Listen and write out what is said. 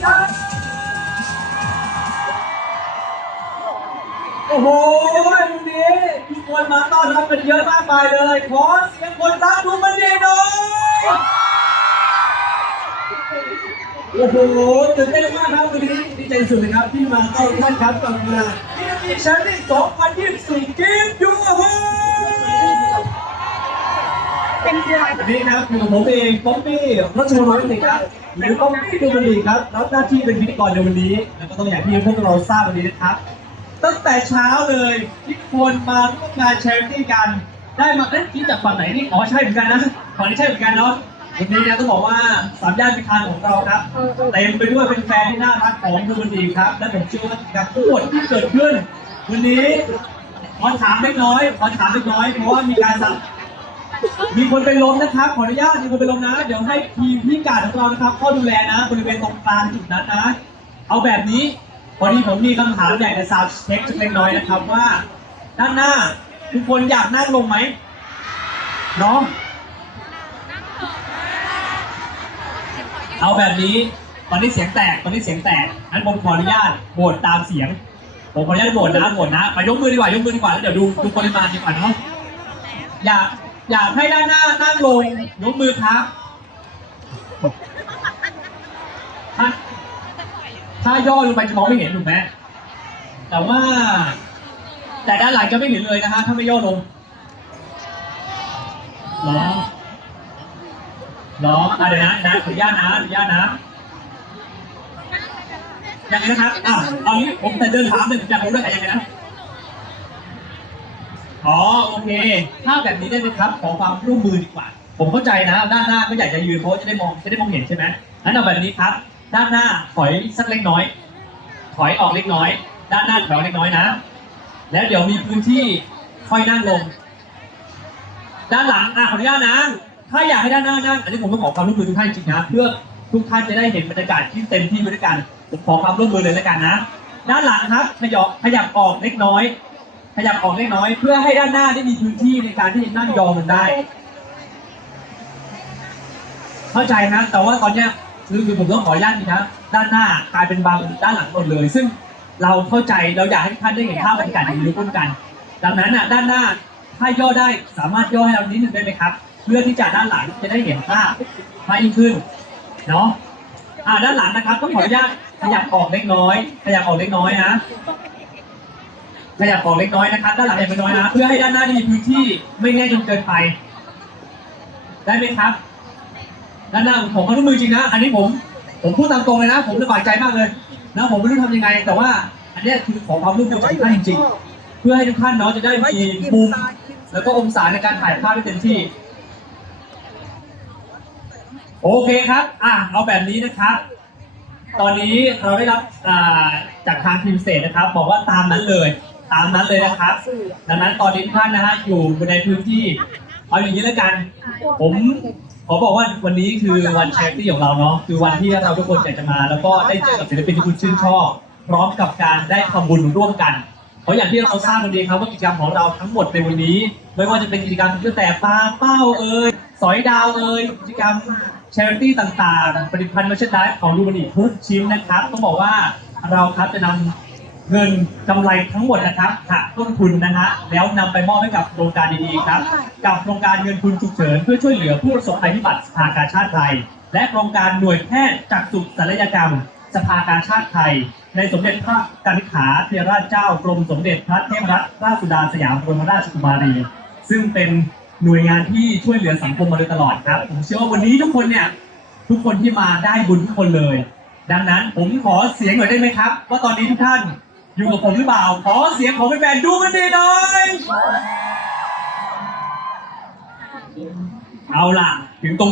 โอ้โหวันนี้มีคนมาต้อนรับกันเยอะมากมายเลย ขอเสียงคนรักดูมันดีหน่อยโอ้โหตื่นเต้นมากครับวันนี้ดีใจสุดเลยครับที่มาต้อนรับท่านครับกับงานที่มีแชมป์ที่2024 นี้นะครับอยู่กับผมเองป๊อปปี้รัชมนต์นิครับหรือป๊อปปี้ดูมันดีครับรับหน้าที่เป็นพิธีกรในวันนี้แล้วก็ต้องอย่างที่พวกเราทราบวันนี้นะครับ ตั้งแต่เช้าเลยที่คนมาร่วมงานแชริตี้กัน ได้มาเอ๊ะที่จากฝั่งไหนนี่อ๋อใช่เหมือนกันนะฝั่งนี้ใช่เหมือนกันเนาะวันนี้นะต้องบอกว่าสามย่านพิคานของเราครับเต็มไปด้วยเป็นแฟนที่น่ารักของดูมันดีครับ และผมเชื่อว่าการทั้งหมดที่เกิดขึ้น วันนี้ขอถามเล็กน้อยขอถามเล็กน้อยเพราะว่ามีการสัม มีคนเป็นลมนะครับ ขออนุญาตมีคนเป็นลมนะ เดี๋ยวให้ทีมพี่การของเรานะครับเข้าดูแลนะบริเวณตรงกลางจุดนั้นนะ เอาแบบนี้พอดีผมมีคำถามอยากจะซาวเช็คสักเล็กน้อยนะครับว่า ด้านหน้าทุกคนอยากนั่งลงไหมเนาะเอาแบบนี้ตอนนี้เสียงแตกตอนนี้เสียงแตกงั้นผมขออนุญาตโหวตตามเสียงผมขออนุญาตโหวตนะโหวตนะไปยกมือดีกว่า ยกมือดีกว่าแล้วเดี๋ยวดูดูปริมาณดีกว่าเนาะอยาก อยากให้ด้านหน้านั่งลงยกมือครับ ถ้าถ้าย่อลงไปจะมองไม่เห็นถูกไหมแต่ว่า แต่ด้านหลังจะไม่เห็นเลยนะฮะถ้าไม่ย่อลงเหรอเหรออะเดี๋ยวนะนะขออนุญาตนะขออนุญาตนะยังไงนะครับอะเอางี้ผมแต่เดินถามเลยผมอยากรู้ด้วยยังไงนะ อ๋อโอเค ถ้าแบบนี้ได้ไหมครับ ขอความร่วมมือดีกว่า ผมเข้าใจนะ ด้านหน้าก็อยากจะยืนเพราะจะได้มองจะได้มองเห็นใช่ไหมงั้นเอาแบบนี้ครับ ด้านหน้าถอยสักเล็กน้อย ถอยออกเล็กน้อย ด้านหน้าถอยออกเล็กน้อยนะ แล้วเดี๋ยวมีพื้นที่ค่อยนั่งลง ด้านหลังอะขออนุญาตนะถ้าอยากให้ด้านหน้านั่งอันนี้ผมต้องขอความร่วมมือทุกท่านจริงนะเพื่อทุกท่านจะได้เห็นบรรยากาศที่เต็มที่ไปด้วยกันผมขอความร่วมมือเลยแล้วกันนะ ด้านหลังครับขยับขยับออกเล็กน้อย ขยับออกเล็กน้อย เพื่อให้ด้านหน้าได้มีพื้นที่ในการที่จะนั่งยองมันได้ เข้าใจนะ แต่ว่าตอนเนี้ยคือคือผมต้องขออนุญาตนี่นะด้านหน้ากลายเป็นบางด้านหลังหมดเลย ซึ่งเราเข้าใจเราอยากให้ท่านได้เห็นภาพบรรยากาศดีๆร่วมกัน ดังนั้นอะด้านหน้าถ้าย่อได้สามารถย่อให้เรานิดหนึ่งได้ไหมครับเพื่อที่จะด้านหลังจะได้เห็นภาพมากยิ่งขึ้นเนาะอ่าด้านหลังนะครับต้องขออนุญาตขยับออกเล็กน้อย ขยับออกเล็กน้อยนะ ขยับออกเล็กน้อยนะครับด้านหลังอย่าไปน้อยนะ เพื่อให้ด้านหน้าได้มีพื้นที่ไม่แน่นจนเกินไป ได้ไหมครับ ด้านหน้าผมขอทุกมือจริงนะ อันนี้ผม ผมพูดตามตรงเลยนะ ผมลำบากใจมากเลยนะผมไม่รู้ทำยังไง แต่ว่า อันนี้คือขอความร่วมมือจากทุกท่านจริง ๆ เพื่อให้ทุกท่านเนาะจะได้มีมุมแล้วก็องศาในการถ่ายภาพได้เต็มที่ โอเคครับ อะเอาแบบนี้นะครับตอนนี้เราได้รับจากทางทีมสเตทนะครับ บอกว่าตามนั้นเลย ตามนั้นเลยนะครับ ดังนั้นตอนนี้ทุกท่านนะฮะอยู่ในพื้นที่ เอาอย่างนี้แล้วกัน ผมขอบอกว่าวันนี้คือวันแชร์ที่ของเราเนาะคือวันที่เราทุกคนอยากจะมา แล้วก็ได้เจอกับศิลปินที่คุณชื่นชอบพร้อมกับการได้ทำบุญร่วมกัน เพราะอย่างที่เราทราบกันดีครับว่ากิจกรรมของเราทั้งหมดในวันนี้ ไม่ว่าจะเป็นกิจกรรมตั้งแต่ปลาเป้าเอ่ยสอยดาวเอ่ยกิจกรรมช h ริตี้ต่างๆผลิตภัณฑ์มัชได้ของดูบันิทุกชิ้นนะครับต้องบอกว่าเราครับจะนำ เงินกำไรทั้งหมดนะครับหักต้นทุนนะฮะแล้วนำไปมอบให้กับโครงการดีๆครับกับโครงการเงินทุนฉุกเฉินเพื่อช่วยเหลือผู้ประสบภัยพิบัติสภากาชาติไทย และโครงการหน่วยแพทย์จักษุศัลยกรรม สภากาชาติไทย ในสมเด็จพระกนิษฐาเทราชเจ้ากรมสมเด็จพระเทพรัตนราชสุดาสยามบรมราชกุมารี ซึ่งเป็นหน่วยงานที่ช่วยเหลือสังคมมาโดยตลอดครับ ผมเชื่อว่าวันนี้ทุกคนเนี่ยทุกคนที่มาได้บุญทุกคนเลย ดังนั้นผมขอเสียงหน่อยได้ไหมครับ ว่าตอนนี้ทุกท่าน อยู่กับผมหรือเปล่า ขอเสียงของแฟนๆดูมันดีหน่อย เอาล่ะ ถึงตรง